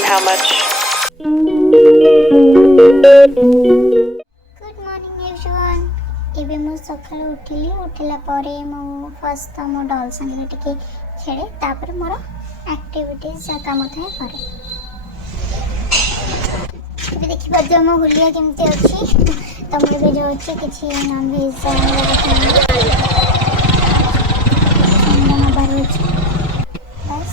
him how much. Good morning everyone. एबे मु सकाळ उठिला परे मु फर्स्ट तो मो डॉल संगे टिके खेले तापर मोर एक्टिविटीज काम थाए करे। एबे देखि पाजो मो हुलिया केमती अछि तो मु एबे जो अछि किछि नॉन वेज हमरा बारे अछि बस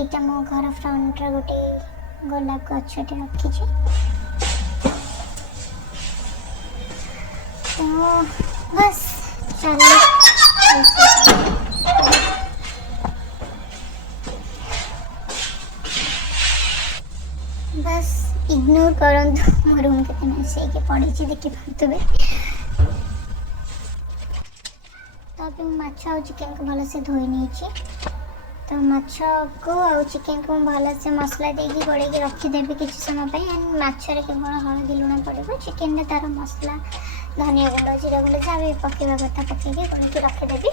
एटा मो घर फ्रंट रे गोटे गोलाप गछटे रखी तो बस चलो बस इग्नोर करंतु मो रूम के मैसे के पड़ी देखि पातबे। तो अभी माछ और चिकन को भल से धोई नहीं तो माछ को और चिकन को भल से मसला देगी गोड़े रखीदेवी किसी समय एंड माछरे केवल हलदी लुण पड़ो चिकेन में तार मसला धनिया गुंड जीरा गुंड जहाँ भी पकेवा कथा पकईकि गोड़े रखीदेवी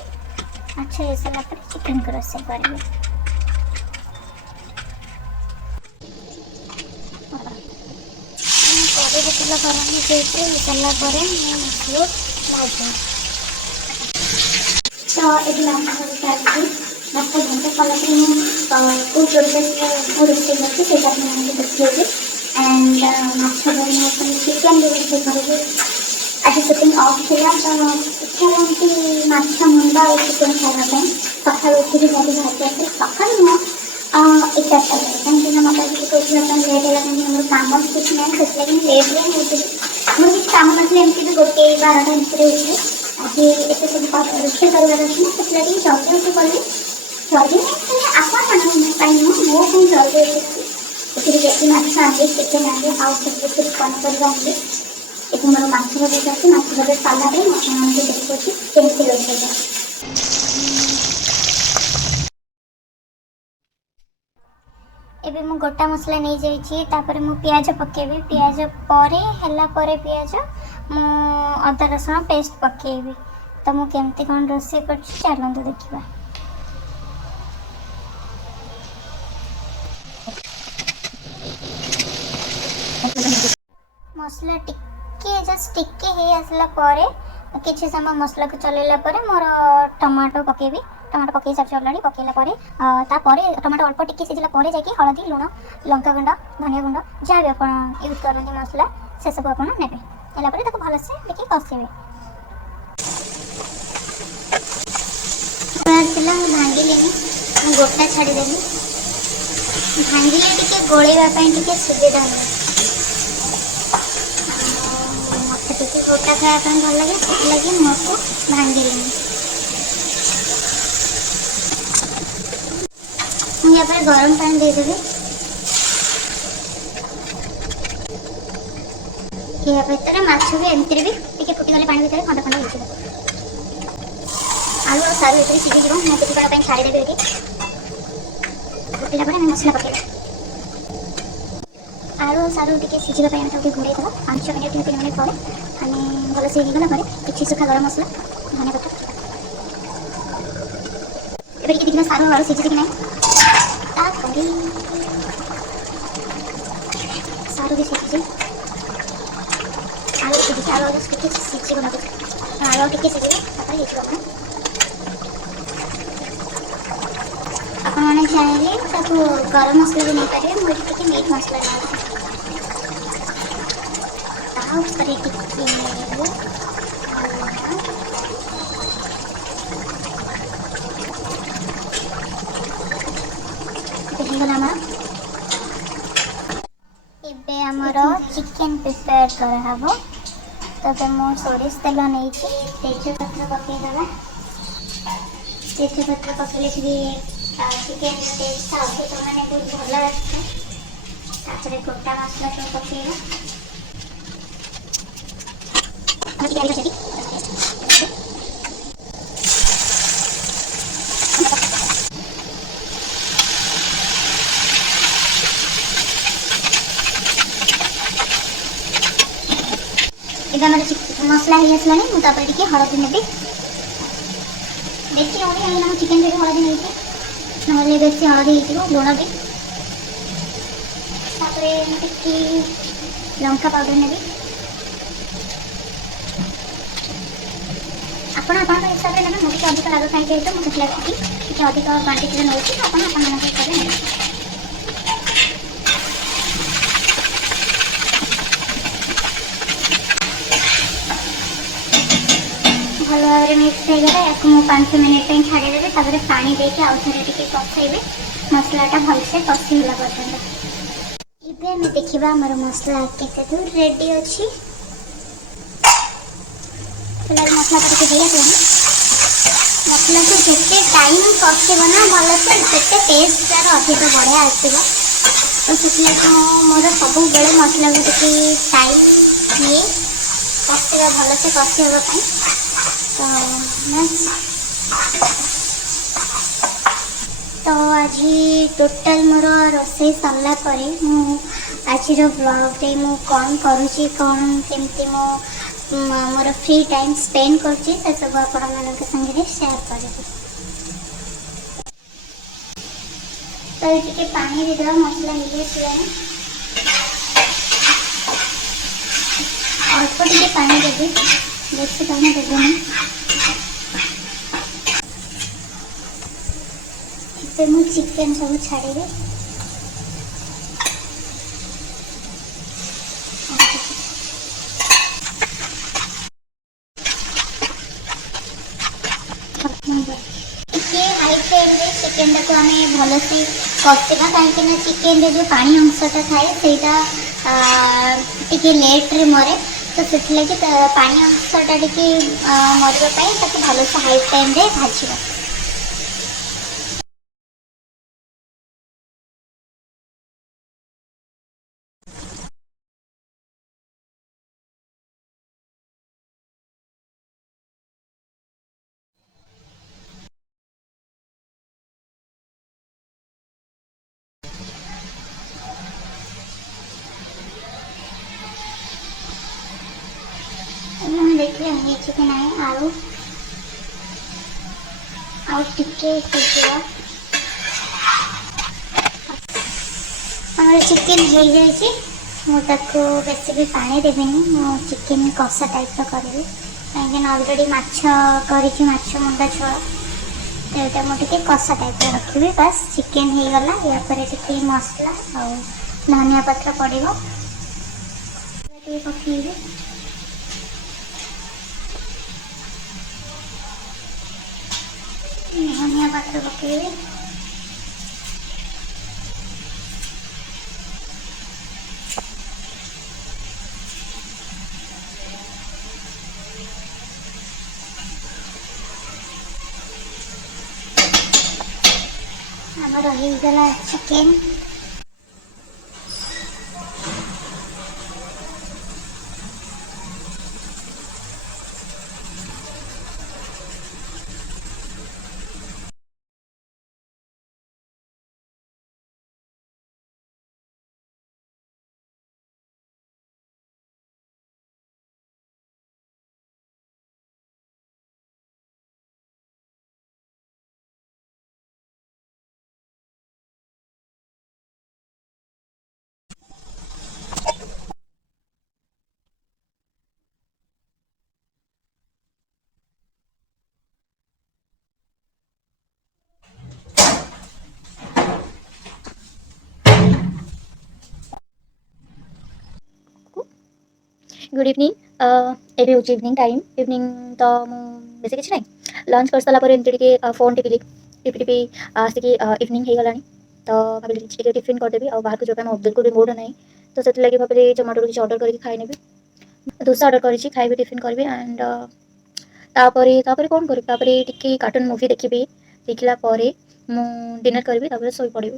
माछ हो सारा चिकेन को रोसे करी। तेल गरम हो सारा भाजी तो ये मस्त घंटे कलर को रोसे देखिए एंड चिकेन भी रोसे करेंगे आज सुटिंग ऑफ थी तो इच्छा करती माछ मुंडा और चिकेन खावाई सका उठिक जब भाजी आसे सका नुह 1-4 कहीं मत आज उठा लेट है कहीं कम कुछ ना से लेट रे उठी मोर किसी कम नथिले एमती भी 1-12 भितर उठे आज एत सब रोषे करार अच्छे ना से जल्दी उठी कली जल्दी आपा मो जल्दी उठी देखी माछ आने चिकेन आने आउ सब पनीपरिया आने ये मोर माछ भजा अच्छे माछ भजा सालाद मैं देखुची केमती रोषे एबे मु गोटा मसला नहीं जाइए तापर मु प्याज पकेबी प्याज परे हला परे प्याज मु अदा रसुण पेस्ट पकेबी तो मु केमती कौन रोषे कर चलते देखा। मसला टिके जस्ट टिके हे आसला परे किसी समय मसला को चलैला परे मोर टमाटो पकेबी टमाटो पकई सारी अलरेडी पकईला टमाटो अल्प टिके सीझला जाकि हलदी लुण लंका गुंड धनिया गुंड जहाँ भी आप यूज करते मसला से सब आप ने भलसे देखिए कषे भांगिले गोटा छाड़देली भांगिले टे गोलैवाई सुविधा मत गोटा खायापी भल लगे लगे मुझको भांगिले मुझे गरम पानी देदेवी या भितर माछ भी एमती भी टे फुटीगले पानी भितर खंड खंड हो आलू और सारू ये सीझी मैं किसी कण छाड़देवी ये फुटला मसला पकड़ आलू और सारू टे सीझा घोड़े 5 मिनट 3 मिनट पर आम भल से गला कि सुखा गरम मसला धनिया पत्ता ए देखिए सारू आलू सीझे कि ना सारू भी सीझी आलू सीझी आलू टे सीझे लगे आलू टे सीझे आपने चाहिए गरम मसला भी नहीं पारे मुझे टे मीट मसला चिकेन प्रिपेयर कराब तो मो सोरिष तेल नहीं तेजपत्र पकईदे तेजपत्र पकड़े चिकेन टेस्ट अधिक मैंने बहुत भल आसे गोटा मसला सब पकईबा मसला ही आसला मुझे हलदी नेबी बेसी हलदी चिकेन हलदी नहीं ना हलदी बेसी हलदी लुण भी टिकी लंका पाउडर ने ଆପଣ ଆପଣଙ୍କ ହିସାବରେ ନେବେ। ମୁଁ ଟିକେ ଅଧିକ ରାଗ ଖାଇକି ହେଇଛି, ମୁଁ ସେଥିଲାଗି ଟିକେ ଅଧିକ କ୍ୱାଣ୍ଟିଟିରେ ନେଉଛି। ଆପଣ ଆପଣଙ୍କ ହିସାବରେ ନେବେ। ଭଲ ଭାବରେ ମିକ୍ସ ହେଇଗଲା। ୟାକୁ ମୁଁ 5 ମିନିଟ୍ ପାଇଁ ଛାଡ଼ିଦେବି। ତାପରେ ପାଣି ଦେଇକି ଆଉ ଥରେ ଟିକେ କଷେଇବି, ମସଲାଟା ଭଲସେ କଷି ହେଲା ପର୍ଯ୍ୟନ୍ତ। ଏବେ ଆମେ ଦେଖିବା ଆମର ମସଲା କେତେ ଦୂର ରେଡ଼ି ଅଛି। ମସଲାଟା ଟିକେ ହେଇଆସିଲାଣି। ମସଲାକୁ ଯେତେ ଟାଇମ୍ କଷିବ ନା ଭଲସେ, ସେତେ ଟେଷ୍ଟ ତାର ଅଧିକ ବଢ଼ିଆ ଆସିବ। ତ ସେଥିଲାଗି ମୁଁ ମୋର ସବୁବେଳେ ମସଲାକୁ ଟିକେ ଟାଇମ୍ ନିଏ କଷିବା, ଭଲସେ କଷି ହେବା ପାଇଁ। ତ ଆଜି ଟୋଟାଲ୍ ମୋର ରୋଷେଇ ସରିଲା ପରେ ମୁଁ ଆଜିର ବ୍ଲଗ୍ରେ ମୁଁ କ'ଣ କରୁଛି, କ'ଣ କେମିତି ମୁଁ ମୋର ଫ୍ରି ଟାଇମ୍ ସ୍ପେଣ୍ଡ କରୁଛି, ସେସବୁ ଆପଣମାନଙ୍କ ସାଙ୍ଗରେ ସେୟାର କରିବି। ତ ଟିକେ ପାଣି ଦେଇଦେବା, ମସଲା ହେଇଯାଇଥିଲାଣି। ଅଳ୍ପ ଟିକେ ପାଣି ଦେବି, ବେଶୀ ପାଣି ଦେବେନି। ଏବେ ମୁଁ ଚିକେନ୍ ସବୁ ଛାଡ଼ିବି। ଟିକେ ହାଇ ଫ୍ଲେମ୍ରେ ଚିକେନ୍ଟାକୁ ଆମେ ଭଲସେ କଷିବା, କାହିଁକିନା ଚିକେନ୍ରେ ଯେଉଁ ପାଣି ଅଂଶଟା ଥାଏ ସେଇଟା ଟିକେ ଲେଟ୍ରେ ମରେ। ତ ସେଥିଲାଗି ପାଣି ଅଂଶଟା ଟିକେ ମରିବା ପାଇଁ ତାକୁ ଭଲସେ ହାଇ ଫ୍ଲେମ୍ରେ ଭାଜିବା। ଆମେ ଦେଖିବା ହେଇଛି କି ନାହିଁ। ଆଉ ଟିକେ ସିଝିବ। ଆମର ଚିକେନ୍ ହେଇଯାଇଛି। ମୁଁ ତାକୁ ବେଶୀ ବି ପାଣି ଦେବିନି, ମୁଁ ଚିକେନ୍ କଷା ଟାଇପ୍ର କରିବି, କାହିଁକିନା ଅଲରେଡ଼ି ମାଛ କରିଛି, ମାଛ ମୁଣ୍ଡ ଝୋଳ। ତ ଏଇଟା ମୁଁ ଟିକେ କଷା ଟାଇପ୍ର ରଖିବି। ବାସ୍ ଚିକେନ୍ ହେଇଗଲା। ୟା ପରେ ଟିକେ ମସଲା ଆଉ ଧନିଆ ପତ୍ର ପଡ଼ିବ, ଟିକେ ପକାଇବି। ଧନିଆ ପତ୍ର ପକାଇବି। ଆମର ହେଇଗଲା ଚିକେନ୍। Good evening. एबे हूँ इवनिंग टाइम। इवनिंग तो मुझे बेस किसी ना लंच कर सारापर एमती फोन टिपिली टिपि टिपि आसिकी इवनिंग हो गलानी। तो भाविली टे टिफिन करदेवी और बाहर को जो बिल्कुल भी मूड ना। तो से लगे भाविली जोमेटो किसी ऑर्डर करके खाई नेबी। डोसा ऑर्डर करी खाइबी, टिफिन करी एंड तापर कौन करी टिके कार्टून मूवी देखी। देखला मु डिनर करी शोई पड़ी।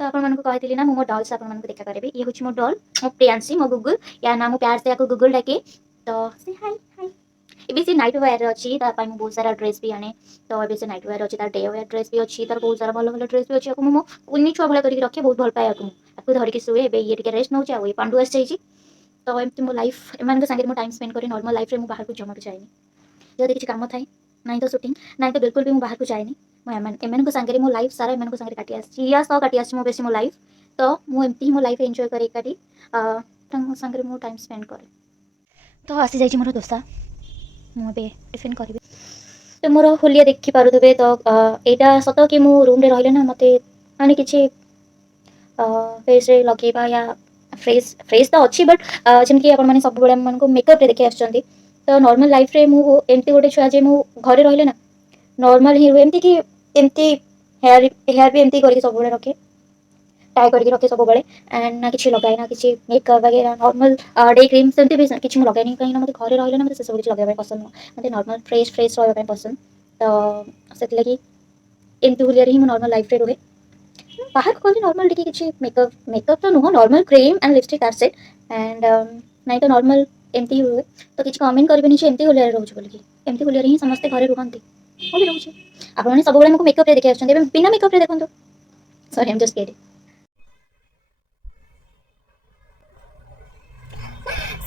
तो आपको कही ना मो डल्स आपको देखा करी। ये हूँ मो डल, मो प्रियांशी, मो गुगुल। या ना मो प्यार से आपको गुगुल डाके। तो से हाई हाई। ये सी नाइट वेयर अच्छी तापाई मुझे बहुत सारा ड्रेस भी आने। तो ये से नाइट वेयर अच्छी, तार डे वेयर ड्रेस भी अच्छी, तार बहुत सारा भल भल ड्रेस भी अच्छी। मो कुनी छुआ भाई करके रखे, बहुत भल पाए आपको धरिकी शुए। ये टे रेस्ट नौ ये पांडु आस जाइए। तो एमती मो लाइफ एम सागे मो टाइम स्पेंड करी। नॉर्मल लाइफ में बाहर को जमा भी जाए जब किसी कम थाए ना तो सुटिंग ना तो बिल्कुल भी बाहर को जाए। एम सांगे मो लाइफ सारा एम सांगे काटी आसी या सह काटी आसी मो बेसी मो लाइफ तो मुझे मो लाइफ एंजॉय करी काटी सांगे मो टाइम स्पेंड करे तो आसी जाइए मोर दोसा मुझे टिफिन करी तो मोर होलिया देखी पारे तो यहाँ सत कि मो रूम रे रही ना मत मैंने कि फेस रे लगेगा या फ्रेश फ्रेश तो अच्छी बट जमीक आप सब मेकअप देखी आसुँच तो नॉर्मल लाइफ रे मुझे गोटे छुआ जे मु घरे रहिले ना नॉर्मल ही एमती कि एमती हेयर हेयर भी एमती करके सब रखे टाई करके रखे सब एंड ना किसी लगाए ना किसी मेकअप वगैरह नॉर्मल डे क्रीम सेमती भी किसी मुझे लगाए कहीं मत घरे रहिले ना मतलब सब कुछ लगे पसंद मत नॉर्मल फ्रेश फ्रेश रहा पसंद तो से लगी एमती भूलिया ही नॉर्मल लाइफ रे रुहे बाहर को नॉर्मल टी किसी मेकअप मेकअप तो नुह नॉर्मल क्रीम एंड लिपस्टिक आर सेट एंड नहीं तो नॉर्मल एमती हुए तो किसी कमेंट करेंगे एमती होलिया रोच बोलिकी एमती होलिया ही समस्ते घरे रुहती ମୁଁ ବି ରହୁଛି ଆପଣମାନେ ସବୁବେଳେ ଆମକୁ ମେକଅପ୍ରେ ଦେଖି ଆସୁଛନ୍ତି ଏବେ ବିନା ମେକଅପ୍ରେ ଦେଖନ୍ତୁ sorry I am just kidding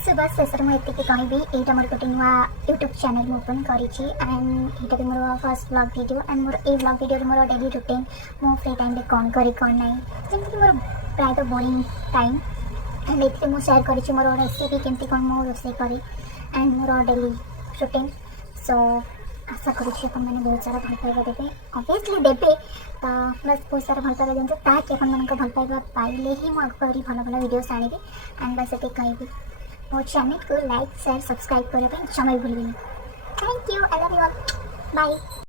so बस शेष मुझे कहबी यहाँ मोर गोटे नुआ यूट्यूब चैनल ओपन करी एंड यहाँ भी मोर फर्स्ट ब्लॉग वीडियो एंड मोर ए ब्लॉग वीडियो मोर डेली रूटीन मो फ्री टाइम कौन करी कौन ना जमीक मोर प्रायः बोरिंग टाइम एंड ये मुझे सेयार करी मोर रेसिपी केमती कौन मो रोसे करी एंड मोर डेली रूटीन सो आशा करुँच मैंने बहुत सारा भल पाइबा देवे ऑब्वियसली देवे तो बस बहुत सारा भल पाइबा दिखाते ताकि आप भल पाइबा पाइले ही मुझे भल भल वीडियोस आनी एंड बस ये कहबी मो चैनल को लाइक शेयर सब्सक्राइब करने जमा भूल thank you I love you all bye.